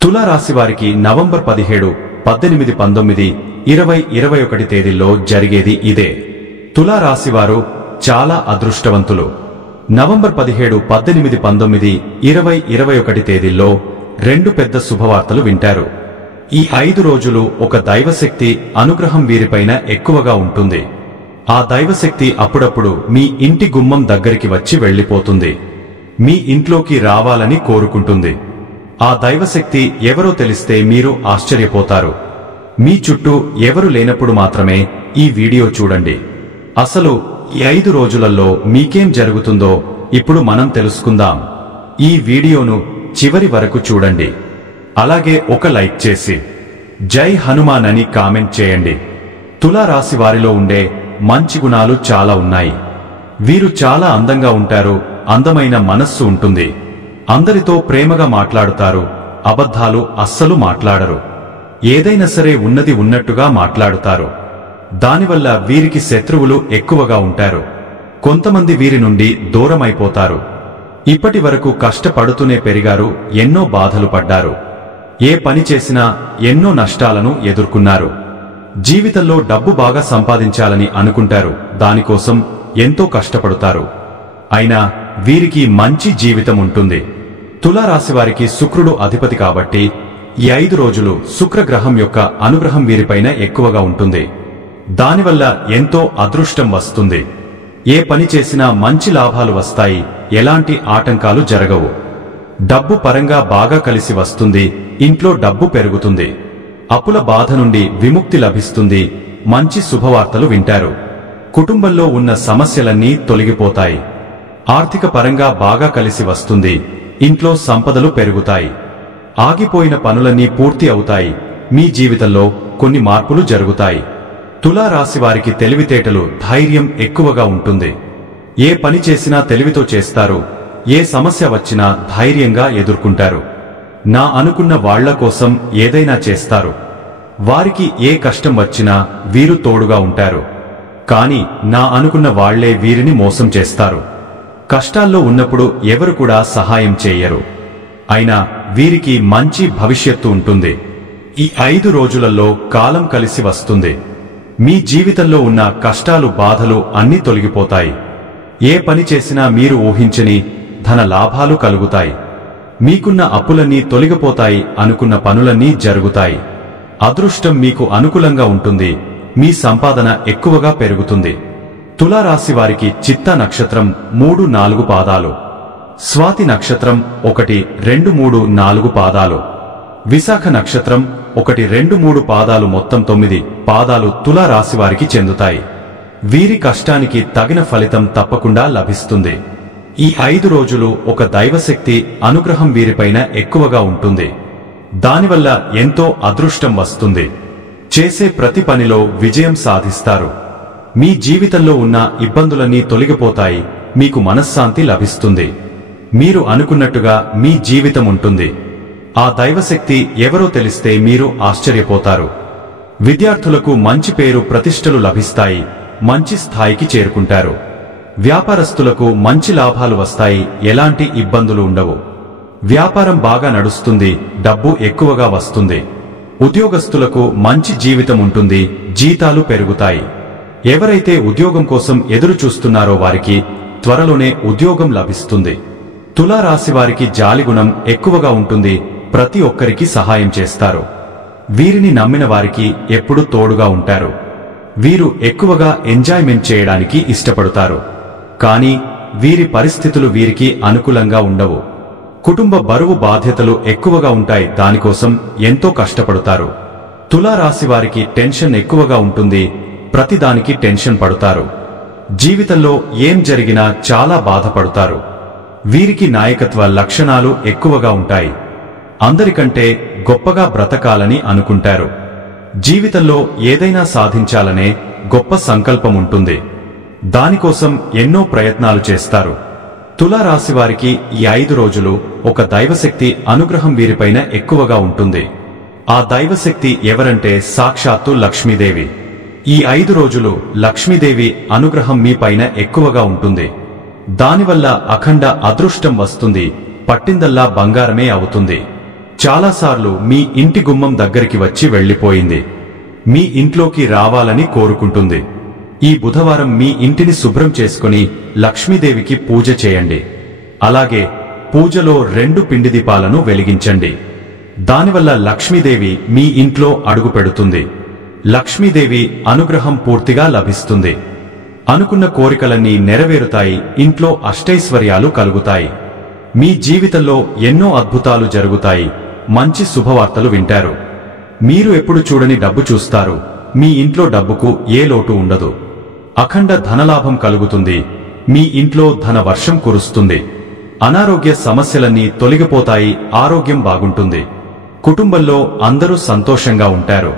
తులా రాశి వారికి నవంబర్ 17, 18, 19, 20, 21 తేదీల్లో జరిగేది ఇదే. తులా రాశి వారు చాలా అదృష్టవంతులు. నవంబర్ 17, 18, 19, 20, 21 తేదీల్లో రెండు పెద్ద శుభవార్తలు వింటారు. ఈ 5 రోజులు ఒక దైవశక్తి అనుగ్రహం వీరిపైన ఎక్కువగా ఉంటుంది. ఆ దైవశక్తి అప్పుడప్పుడు మీ ఇంటి గుమ్మం దగ్గరికి వచ్చి వెళ్లిపోతుంది. మీ ఇంట్లోకి రావాలని కోరుకుంటుంది. ఆ దైవశక్తి ఎవరో తెలిస్తే మీరు ఆశ్చర్యపోతారు. మీ చుట్టూ ఎవరు లేనప్పుడు మాత్రమే ఈ వీడియో చూడండి. అసలు ఈ 5 రోజులలో మీకేం జరుగుతుందో ఇప్పుడు మనం తెలుసుకుందాం. ఈ వీడియోను చివరి వరకు చూడండి. అలాగే ఒక లైక్ చేసి జై హనుమాన్ అని కామెంట్ చేయండి. తులా రాశి వారిలో ఉండే మంచి గుణాలు చాలా ఉన్నాయి. వీరు చాలా అందంగా ఉంటారు. అందమైన మనస్సు ఉంటుంది. అందరితో ప్రేమగా మాట్లాడుతారు. అబద్ధాలు అస్సలు మాట్లాడరు. ఏదైనా సరే ఉన్నది ఉన్నట్టుగా మాట్లాడుతారు. దానివల్ల వీరికి శత్రువులు ఎక్కువగా ఉంటారు. కొంతమంది వీరి నుండి దూరమైపోతారు. ఇప్పటి వరకు కష్టపడుతూనే పెరిగారు. ఎన్నో బాధలు పడ్డారు. ఏ పని చేసినా ఎన్నో నష్టాలను ఎదుర్కొన్నారు. జీవితంలో డబ్బు బాగా సంపాదించాలని అనుకుంటారు. దానికోసం ఎంతో కష్టపడతారు. అయినా వీరికి మంచి జీవితం ఉంటుంది. తులా రాశి వారికి శుక్రుడు అధిపతి కాబట్టి ఈ 5 రోజులు శుక్రగ్రహం యొక్క అనుగ్రహం వీరిపైన ఎక్కువగా ఉంటుంది. దానివల్ల ఎంతో అదృష్టం వస్తుంది. ఏ పని చేసినా మంచి లాభాలు వస్తాయి. ఎలాంటి ఆటంకాలు జరగవు. డబ్బు పరంగా బాగా కలిసి వస్తుంది. ఇంట్లో డబ్బు పెరుగుతుంది. అప్పుల బాధ నుండి విముక్తి లభిస్తుంది. మంచి శుభవార్తలు వింటారు. కుటుంబంలో ఉన్న సమస్యలన్నీ తొలగిపోతాయి. ఆర్థిక పరంగా బాగా కలిసి వస్తుంది. ఇంట్లో సంపదలు పెరుగుతాయి. ఆగిపోయిన పనులన్నీ పూర్తి అవుతాయి. మీ జీవితంలో కొన్ని మార్పులు జరుగుతాయి. తులా రాశి వారికి తెలివితేటలు, ధైర్యం ఎక్కువగా ఉంటుంది. ఏ పని చేసినా తెలివితో చేస్తారు. ఏ సమస్య వచ్చినా ధైర్యంగా ఎదుర్కొంటారు. నా అనుకున్న వాళ్ల కోసం ఏదైనా చేస్తారు. వారికి ఏ కష్టం వచ్చినా వీరు తోడుగా ఉంటారు. కాని నా అనుకున్న వాళ్లే వీరిని మోసం చేస్తారు. కష్టాల్లో ఉన్నప్పుడు ఎవరు కూడా సహాయం చేయరు. అయినా వీరికి మంచి భవిష్యత్తు ఉంటుంది. ఈ 5 రోజులలో కాలం కలిసి వస్తుంది. మీ జీవితంలో ఉన్న కష్టాలు, బాధలు అన్నీ తొలగిపోతాయి. ఏ పని చేసినా మీరు ఊహించని ధన లాభాలు కలుగుతాయి. మీకున్న అప్పులన్నీ తొలగిపోతాయి. అనుకున్న పనులన్నీ జరుగుతాయి. అదృష్టం మీకు అనుకూలంగా ఉంటుంది. మీ సంపాదన ఎక్కువగా పెరుగుతుంది. తులా రాశి వారికి చిత్తా నక్షత్రం 3, 4 పాదాలు, స్వాతి నక్షత్రం 1, 2, 3, 4 పాదాలు, విశాఖ నక్షత్రం 1, 2, 3 పాదాలు, మొత్తం 9 పాదాలు తులా రాశి వారికి చెందుతాయి. వీరి కష్టానికి తగిన ఫలితం తప్పకుండా లభిస్తుంది. ఈ 5 రోజులు ఒక దైవశక్తి అనుగ్రహం వీరిపైన ఎక్కువగా ఉంటుంది. దానివల్ల ఎంతో అదృష్టం వస్తుంది. చేసే ప్రతి పనిలో విజయం సాధిస్తారు. మీ జీవితంలో ఉన్న ఇబ్బందులన్నీ తొలగిపోతాయి. మీకు మనశ్శాంతి లభిస్తుంది. మీరు అనుకున్నట్టుగా మీ జీవితం ఉంటుంది. ఆ దైవశక్తి ఎవరో తెలిస్తే మీరు ఆశ్చర్యపోతారు. విద్యార్థులకు మంచి పేరు, ప్రతిష్టలు లభిస్తాయి. మంచి స్థాయికి చేరుకుంటారు. వ్యాపారస్తులకు మంచి లాభాలు వస్తాయి. ఎలాంటి ఇబ్బందులు ఉండవు. వ్యాపారం బాగా నడుస్తుంది. డబ్బు ఎక్కువగా వస్తుంది. ఉద్యోగస్తులకు మంచి జీవితం ఉంటుంది. జీతాలు పెరుగుతాయి. ఎవరైతే ఉద్యోగం కోసం ఎదురు చూస్తున్నారో వారికి త్వరలోనే ఉద్యోగం లభిస్తుంది. తులా రాశి వారికి జాలిగుణం ఎక్కువగా ఉంటుంది. ప్రతి ఒక్కరికి సహాయం చేస్తారు. వీరిని నమ్మిన వారికి ఎప్పుడూ తోడుగా ఉంటారు. వీరు ఎక్కువగా ఎంజాయ్మెంట్ చేయడానికి ఇష్టపడతారు. కానీ వీరి పరిస్థితులు వీరికి అనుకూలంగా ఉండవు. కుటుంబ బరువు, బాధ్యతలు ఎక్కువగా ఉంటాయి. దానికోసం ఎంతో కష్టపడతారు. తులా రాశి వారికి టెన్షన్ ఎక్కువగా ఉంటుంది. ప్రతిదానికి టెన్షన్ పడతారు. జీవితంలో ఏం జరిగినా చాలా బాధపడతారు. వీరికి నాయకత్వ లక్షణాలు ఎక్కువగా ఉంటాయి. అందరికంటే గొప్పగా బ్రతకాలని అనుకుంటారు. జీవితంలో ఏదైనా సాధించాలనే గొప్ప సంకల్పం ఉంటుంది. దానికోసం ఎన్నో ప్రయత్నాలు చేస్తారు. తులా రాశి వారికి ఈ 5 రోజులు ఒక దైవశక్తి అనుగ్రహం వీరిపైన ఎక్కువగా ఉంటుంది. ఆ దైవశక్తి ఎవరంటే సాక్షాత్తు లక్ష్మీదేవి. ఈ 5 రోజులు లక్ష్మీదేవి అనుగ్రహం మీ పైన ఎక్కువగా ఉంటుంది. దానివల్ల అఖండ అదృష్టం వస్తుంది. పట్టిందల్లా బంగారమే అవుతుంది. చాలాసార్లు మీ ఇంటి గుమ్మం దగ్గరికి వచ్చి వెళ్లిపోయింది. మీ ఇంట్లోకి రావాలని కోరుకుంటుంది. ఈ బుధవారం మీ ఇంటిని శుభ్రం చేసుకుని లక్ష్మీదేవికి పూజ చేయండి. అలాగే పూజలో 2 పిండి దీపాలను వెలిగించండి. దానివల్ల లక్ష్మీదేవి మీ ఇంట్లో అడుగు పెడుతుంది. లక్ష్మీదేవి అనుగ్రహం పూర్తిగా లభిస్తుంది. అనుకున్న కోరికలన్నీ నెరవేరుతాయి. ఇంట్లో అష్టైశ్వర్యాలు కలుగుతాయి. మీ జీవితంలో ఎన్నో అద్భుతాలు జరుగుతాయి. మంచి శుభవార్తలు వింటారు. మీరు ఎప్పుడు చూడని డబ్బు చూస్తారు. మీ ఇంట్లో డబ్బుకు ఏ లోటు ఉండదు. అఖండ ధనలాభం కలుగుతుంది. మీ ఇంట్లో ధన వర్షం కురుస్తుంది. అనారోగ్య సమస్యలన్నీ తొలగిపోతాయి. ఆరోగ్యం బాగుంటుంది. కుటుంబంలో అందరూ సంతోషంగా ఉంటారు.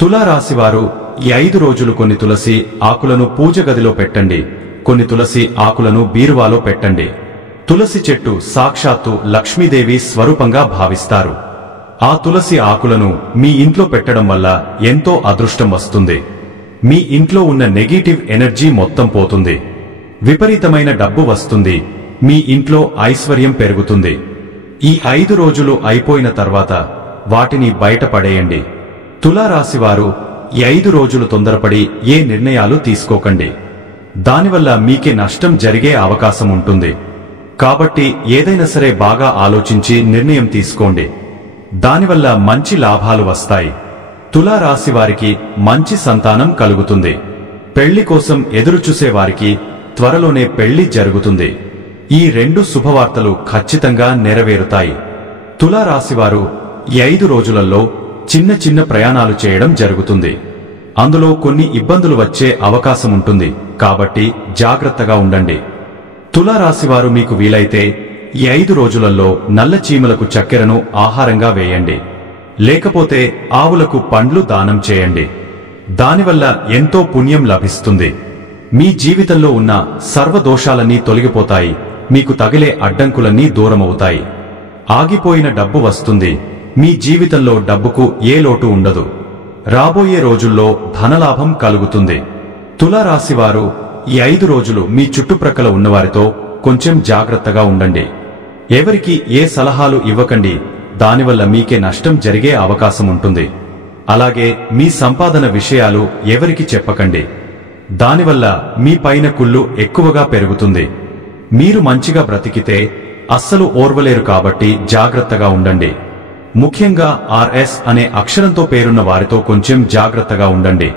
తులారాశివారు ఈ 5 రోజులు కొన్ని తులసి ఆకులను పూజ గదిలో పెట్టండి. కొన్ని తులసి ఆకులను బీరువాలో పెట్టండి. తులసి చెట్టు సాక్షాత్తు లక్ష్మీదేవి స్వరూపంగా భావిస్తారు. ఆ తులసి ఆకులను మీ ఇంట్లో పెట్టడం వల్ల ఎంతో అదృష్టం వస్తుంది. మీ ఇంట్లో ఉన్న నెగటివ్ ఎనర్జీ మొత్తం పోతుంది. విపరీతమైన డబ్బు వస్తుంది. మీ ఇంట్లో ఐశ్వర్యం పెరుగుతుంది. ఈ 5 రోజులు అయిపోయిన తర్వాత వాటిని బయటపడేయండి. తులారాశివారు ఈ 5 రోజులు తొందరపడి ఏ నిర్ణయాలు తీసుకోకండి. దానివల్ల మీకే నష్టం జరిగే అవకాశం ఉంటుంది. కాబట్టి ఏదైనా సరే బాగా ఆలోచించి నిర్ణయం తీసుకోండి. దానివల్ల మంచి లాభాలు వస్తాయి. తులారాశివారికి మంచి సంతానం కలుగుతుంది. పెళ్లి కోసం ఎదురుచూసే వారికి త్వరలోనే పెళ్లి జరుగుతుంది. ఈ 2 శుభవార్తలు ఖచ్చితంగా నెరవేరుతాయి. తులారాశివారు ఈ 5 రోజులలో చిన్న చిన్న ప్రయాణాలు చేయడం జరుగుతుంది. అందులో కొన్ని ఇబ్బందులు వచ్చే అవకాశం ఉంటుంది. కాబట్టి జాగ్రత్తగా ఉండండి. తులారాశివారు మీకు వీలైతే ఈ 5 రోజులలో నల్ల చీమలకు చక్కెరను ఆహారంగా వేయండి. లేకపోతే ఆవులకు పండ్లు దానం చేయండి. దానివల్ల ఎంతో పుణ్యం లభిస్తుంది. మీ జీవితంలో ఉన్న సర్వదోషాలన్నీ తొలగిపోతాయి. మీకు తగిలే అడ్డంకులన్నీ దూరమవుతాయి. ఆగిపోయిన డబ్బు వస్తుంది. మీ జీవితంలో డబ్బుకు ఏ లోటు ఉండదు. రాబోయే రోజుల్లో ధనలాభం కలుగుతుంది. తులారాశివారు ఈ 5 రోజులు మీ చుట్టుప్రక్కల ఉన్నవారితో కొంచెం జాగ్రత్తగా ఉండండి. ఎవరికి ఏ సలహాలు ఇవ్వకండి. దానివల్ల మీకే నష్టం జరిగే అవకాశం ఉంటుంది. అలాగే మీ సంపాదన విషయాలు ఎవరికి చెప్పకండి. దానివల్ల మీ పైన కుళ్ళు ఎక్కువగా పెరుగుతుంది. మీరు మంచిగా బ్రతికితే అస్సలు ఓర్వలేరు. కాబట్టి జాగ్రత్తగా ఉండండి. ముఖ్యంగా RS అనే అక్షరంతో పేరున్న వారితో కొంచెం జాగ్రత్తగా ఉండండి.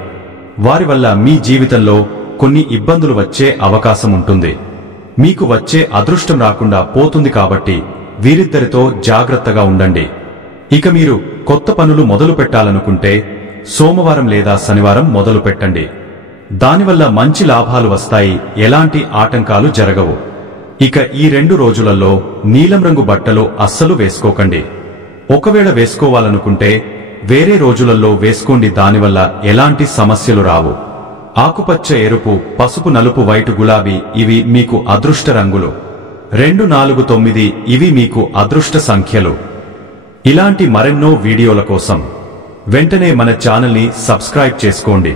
వారి వల్ల మీ జీవితంలో కొన్ని ఇబ్బందులు వచ్చే అవకాశం ఉంటుంది. మీకు వచ్చే అదృష్టం రాకుండా పోతుంది. కాబట్టి వీరిద్దరితో జాగ్రత్తగా ఉండండి. ఇక మీరు కొత్త పనులు మొదలు పెట్టాలనుకుంటే సోమవారం లేదా శనివారం మొదలు పెట్టండి. దానివల్ల మంచి లాభాలు వస్తాయి. ఎలాంటి ఆటంకాలు జరగవు. ఇక ఈ 2 రోజులలో నీలం రంగు బట్టలు అస్సలు వేసుకోకండి. ఒకవేళ వేసుకోవాలనుకుంటే వేరే రోజులలో వేసుకోండి. దానివల్ల ఎలాంటి సమస్యలు రావు. ఆకుపచ్చ, ఎరుపు, పసుపు, నలుపు, వైట్, గులాబీ ఇవి మీకు అదృష్ట రంగులు. 2, 4, 9 ఇవి మీకు అదృష్ట సంఖ్యలు. ఇలాంటి మరెన్నో వీడియోల కోసం వెంటనే మన ఛానల్ని సబ్స్క్రైబ్ చేసుకోండి.